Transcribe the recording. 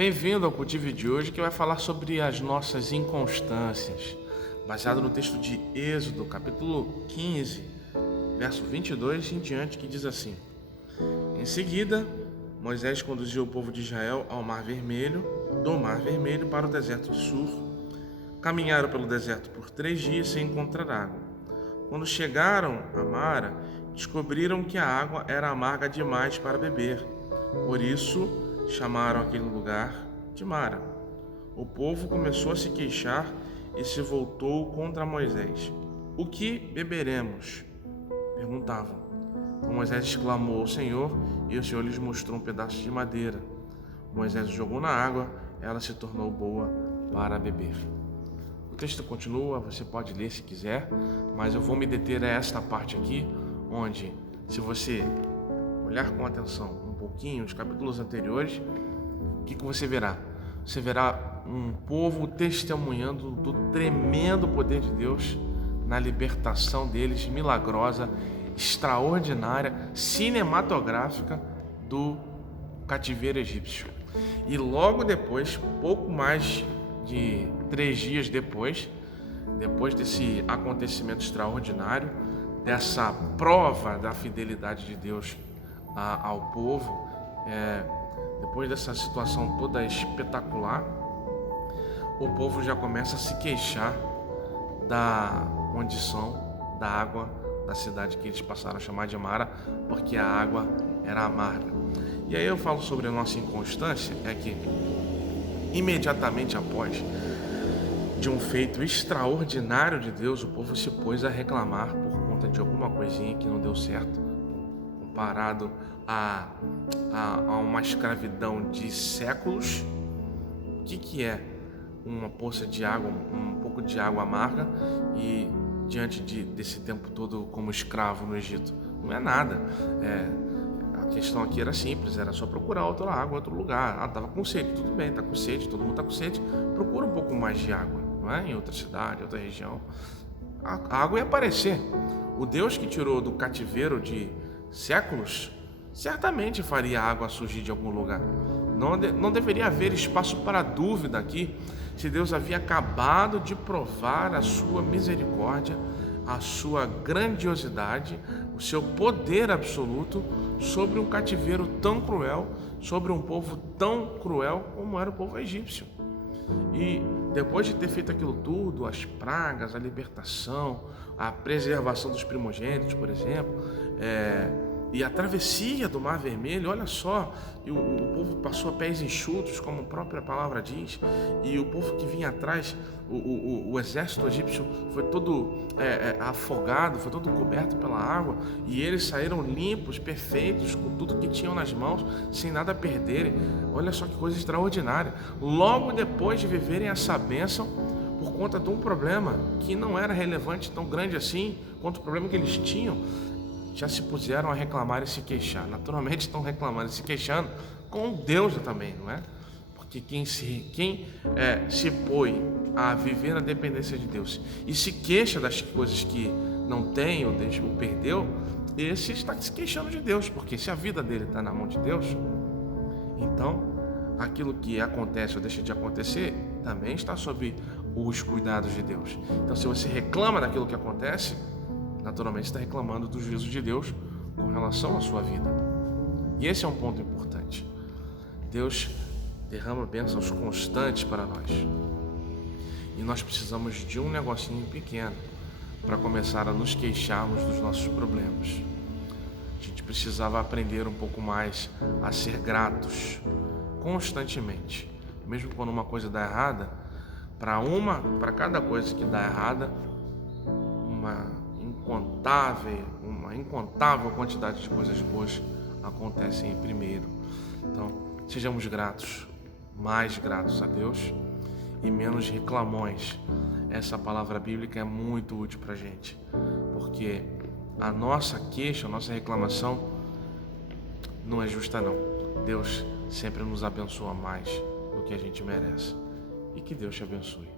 Bem-vindo ao Cultivo de hoje, que vai falar sobre as nossas inconstâncias, baseado no texto de Êxodo, capítulo 15, verso 22 em diante, que diz assim: Em seguida, Moisés conduziu o povo de Israel ao Mar Vermelho, do Mar Vermelho para o deserto de Sur. Caminharam pelo deserto por 3 dias sem encontrar água. Quando chegaram a Mara, descobriram que a água era amarga demais para beber. Por isso, chamaram aquele lugar de Mara. O povo começou a se queixar e se voltou contra Moisés. O que beberemos? Perguntavam. Então Moisés exclamou ao Senhor, e o Senhor lhes mostrou um pedaço de madeira. Moisés jogou na água, ela se tornou boa para beber. O texto continua, você pode ler se quiser, mas eu vou me deter a esta parte aqui, onde, se você olhar com atenção um pouquinho os capítulos anteriores, o que você verá? Você verá um povo testemunhando do tremendo poder de Deus na libertação deles, milagrosa, extraordinária, cinematográfica do cativeiro egípcio. E logo depois, pouco mais de 3 dias depois desse acontecimento extraordinário, dessa prova da fidelidade de Deus ao povo, depois dessa situação toda espetacular, o povo já começa a se queixar da condição da água da cidade que eles passaram a chamar de Mara, porque a água era amarga. E aí eu falo sobre a nossa inconstância, é que imediatamente após de um feito extraordinário de Deus, o povo se pôs a reclamar por conta de alguma coisinha que não deu certo, comparado a uma escravidão de séculos. O que é uma poça de água, um pouco de água amarga, e diante desse tempo todo como escravo no Egito? Não é nada. A questão aqui era simples, era só procurar outra água, outro lugar. Estava com sede, tudo bem, está com sede, todo mundo está com sede, procura um pouco mais de água, não é? Em outra cidade, outra região. A água ia aparecer. O Deus que tirou do cativeiro de séculos certamente faria a água surgir de algum lugar. Não deveria haver espaço para dúvida aqui, se Deus havia acabado de provar a sua misericórdia, a sua grandiosidade, o seu poder absoluto sobre um cativeiro tão cruel, sobre um povo tão cruel como era o povo egípcio. E depois de ter feito aquilo tudo, as pragas, a libertação, a preservação dos primogênitos, por exemplo, e a travessia do Mar Vermelho, olha só, e o povo passou a pés enxutos, como a própria palavra diz, e o povo que vinha atrás, o exército egípcio foi todo afogado, foi todo coberto pela água, e eles saíram limpos, perfeitos, com tudo que tinham nas mãos, sem nada perderem. Olha só que coisa extraordinária. Logo depois de viverem essa bênção, por conta de um problema que não era relevante, tão grande assim, quanto o problema que eles tinham, já se puseram a reclamar e se queixar. Naturalmente estão reclamando e se queixando com Deus também, não é? Porque quem se põe a viver na dependência de Deus e se queixa das coisas que não tem ou perdeu, esse está se queixando de Deus, porque se a vida dele está na mão de Deus, então aquilo que acontece ou deixa de acontecer também está sob os cuidados de Deus. Então, se você reclama daquilo que acontece, naturalmente está reclamando do juízo de Deus com relação à sua vida. E esse é um ponto importante. Deus derrama bênçãos constantes para nós. E nós precisamos de um negocinho pequeno para começar a nos queixarmos dos nossos problemas. A gente precisava aprender um pouco mais a ser gratos constantemente. Mesmo quando uma coisa dá errada, para cada coisa que dá errada, uma incontável quantidade de coisas boas acontecem primeiro. Então, sejamos gratos, mais gratos a Deus e menos reclamões. Essa palavra bíblica é muito útil para a gente, porque a nossa queixa, a nossa reclamação não é justa não. Deus sempre nos abençoa mais do que a gente merece. E que Deus te abençoe.